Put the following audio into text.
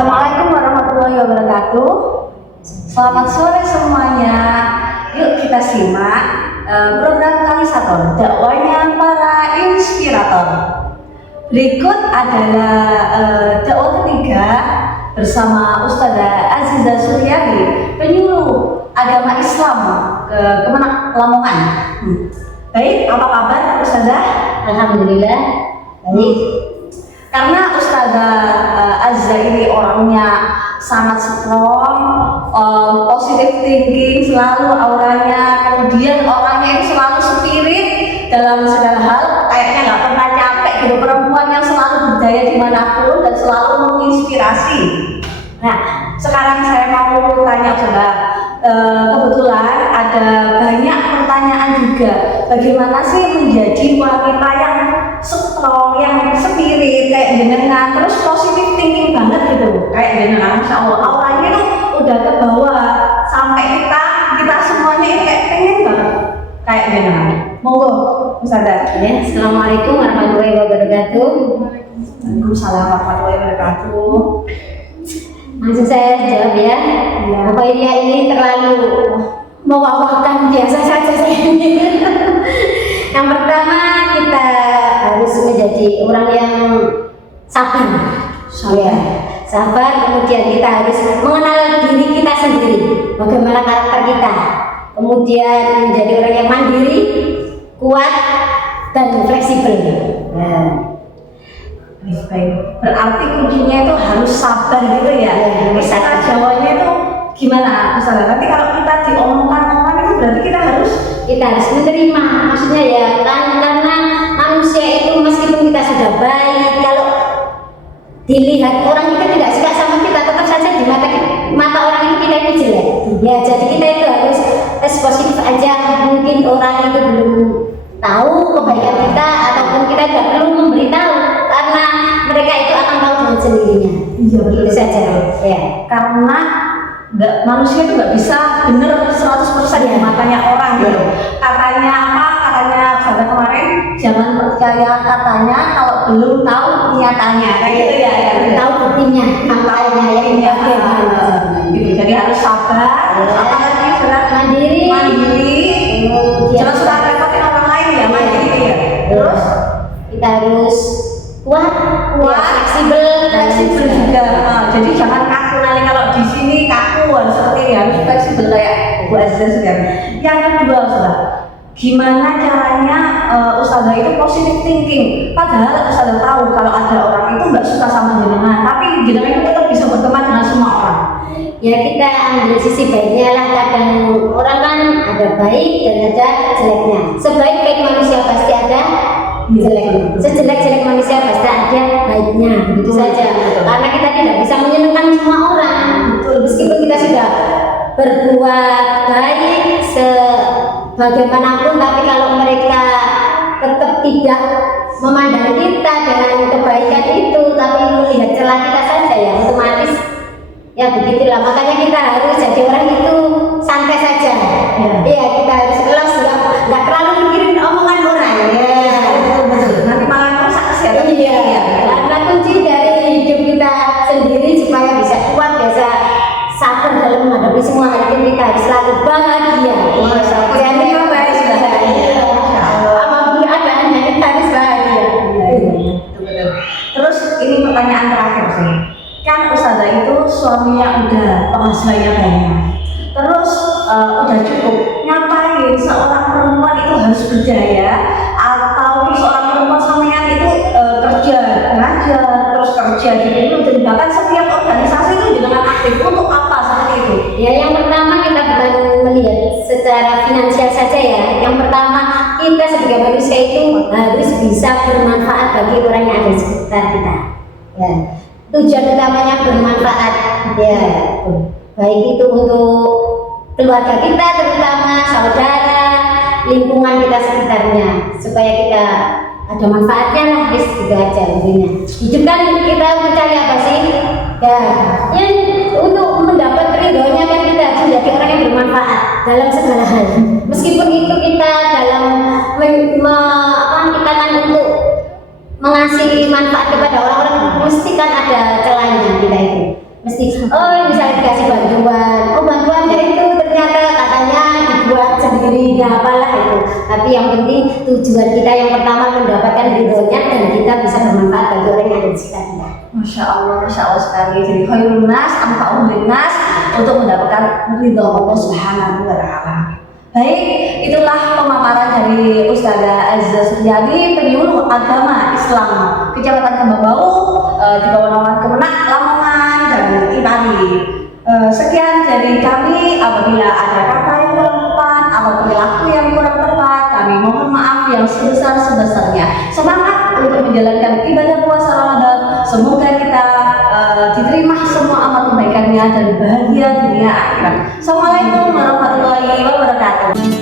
Assalamualaikum warahmatullahi wabarakatuh. Selamat sore semuanya. Yuk kita simak program Kalisator, dakwahnya para inspirator. Berikut adalah dakwah ketiga bersama Ustazah Azizah Suryani, penyuluh agama Islam ke Kemenak Lamongan. Baik, apa kabar Ustazah? Alhamdulillah baik. Karena Ustazah Azza ini orangnya sangat strong, positive thinking, selalu auranya, kemudian orangnya itu selalu spirit dalam segala hal, kayaknya nggak pernah capek gitu, perempuan yang selalu berdaya dimanapun dan selalu menginspirasi. Nah, sekarang saya mau tanya Ustazah, kebetulan ada banyak pertanyaan juga, bagaimana sih menjadi wanita yang strong, yang spirit kayak jenengan, terus positive thinking banget gitu kayak jenengan, Masya Allah, auranya tuh udah ke bawah sampai kita semuanya ini kayak pengen banget kayak jenengan. Monggo Ustazah. Ya, Assalamualaikum warahmatullahi wabarakatuh. Waalaikumsalam warahmatullahi wabarakatuh. Langsung saya jawab ya. Pokoknya ini terlalu mewah-wahkan, biasa saja saya. Yang pertama, kita harus menjadi orang yang sabar. Ya, sabar. Kemudian kita harus mengenal diri kita sendiri, bagaimana karakter kita. Kemudian menjadi orang yang mandiri, kuat, dan fleksibel. Nah, baik. Berarti kuncinya itu harus sabar gitu ya. Istilah Jawanya itu gimana Ustazah? Nanti kalau kita diomongkan itu berarti kita harus menerima, maksudnya ya kan, karena manusia itu meskipun kita sudah baik, kalau dilihat orang itu tidak suka sama kita, tetap saja di mata orang itu kita itu jelek. Ya, jadi kita itu harus positif aja. Mungkin orang itu belum tahu kebaikan kita, ataupun kita tidak perlu memberitahu, karena mereka itu akan tahu dengan sendirinya. Iya, betul saja. Ya, karena manusia itu nggak bisa bener 100% di matanya orang gitu. Katanya apa? Katanya Ustazah kemarin, jangan percaya katanya kalau belum tahu nyatanya. Kayak gitu ya. tahu buktinya, nampaknya ya ini Gitu. Jadi harus sabar. Apa lagi? Mandiri. Jangan suka repotin orang lain ya, mandiri ya. Terus kita harus kuat, fleksibel juga. Jadi jangan kaku, nanti kalau di sini kaku harus seperti ini, harus fleksibel kayak Bu Azza sekarang. Yang kedua Ustazah, gimana caranya Ustazah itu positive thinking? Padahal Ustazah tahu kalau ada orang itu nggak suka sama jenengan, tapi jenengan itu tetap bisa berteman dengan semua orang. Ya, kita ambil sisi baiknya lah. Kadang orang kan ada baik dan ada jeleknya. Sebaik-baik manusia pasti ada jeleknya. Sejelek-jelek manusia pasti ada baiknya. Begitu saja. Karena kita tidak bisa menyenangkan semua orang. Meskipun kita sudah berbuat baik sebagaimanapun, tapi kalau mereka tetap tidak memandang kita dengan kebaikan itu, tapi melihat celah kita saja, ya otomatis ya begitulah. Makanya kita harus jadi orang itu santai saja. Iya, kita harus kelas, nggak terlalu mikirin omongan orang. Ya, Nanti malah rusak kesehatan. Iya, karena kunci dari hidup kita sendiri supaya bisa kuat, bisa sabar dalam menghadapi semua hal itu, kita harus selalu bahagia. Jadi bahagia. Apapun keadaannya kita harus bahagia. Terus ini pertanyaan terakhir sih. Kan Ustazah itu suaminya udah penghasilannya banyak, terus udah cukup, ngapain seorang perempuan itu harus berjaya, atau seorang perempuan sampean itu kerja ngajar, terus kerja gitu, dan bahkan setiap organisasi itu dengan aktif, untuk apa seperti itu? Ya, yang pertama kita bukan melihat secara finansial saja ya. Yang pertama, kita sebagai manusia itu harus bisa bermanfaat bagi orang yang ada di sekitar kita. Ya, tujuan utamanya bermanfaat, ya, baik itu untuk keluarga kita, terutama saudara, lingkungan kita sekitarnya, supaya kita ada manfaatnya lah. Gitu aja intinya. Hidup kan kita mencari apa sih? Ya, untuk mendapat ridhonya kan kita harus menjadi orang yang bermanfaat dalam segala hal. Meskipun itu kita dalam kita kan untuk mengasih manfaat kepada orang-orang, mesti kan ada celahnya kita itu. mesti misalnya dikasih bantuan, bantuannya itu ternyata katanya dibuat sendiri, apalah itu. Tapi yang penting tujuan kita yang pertama mendapatkan ridhonya dan kita bisa bermanfaat bagi orang yang ada di sekitar kita. Masya Allah sekali. Jadi khairun nas, anfa'uhum linnas, untuk mendapatkan ridho Allah Subhanahu wa Ta'ala. Baik, itulah pemaparan dari Ustazah Azza Suryani, penyuluh agama Islam Kecamatan Kembang-Bau, di bawah naungan Kemenak, Lamongan, dan Itali. Sekian dari kami. Apabila ada kata yang kurang tepat atau perilaku yang kurang tepat, kami mohon maaf yang sebesar-sebesarnya. Semangat untuk menjalankan ibadah puasa Ramadan. Semoga kita diterima semua amal kebaikannya dan bahagia dunia akhirat. Assalamualaikum warahmatullahi wabarakatuh.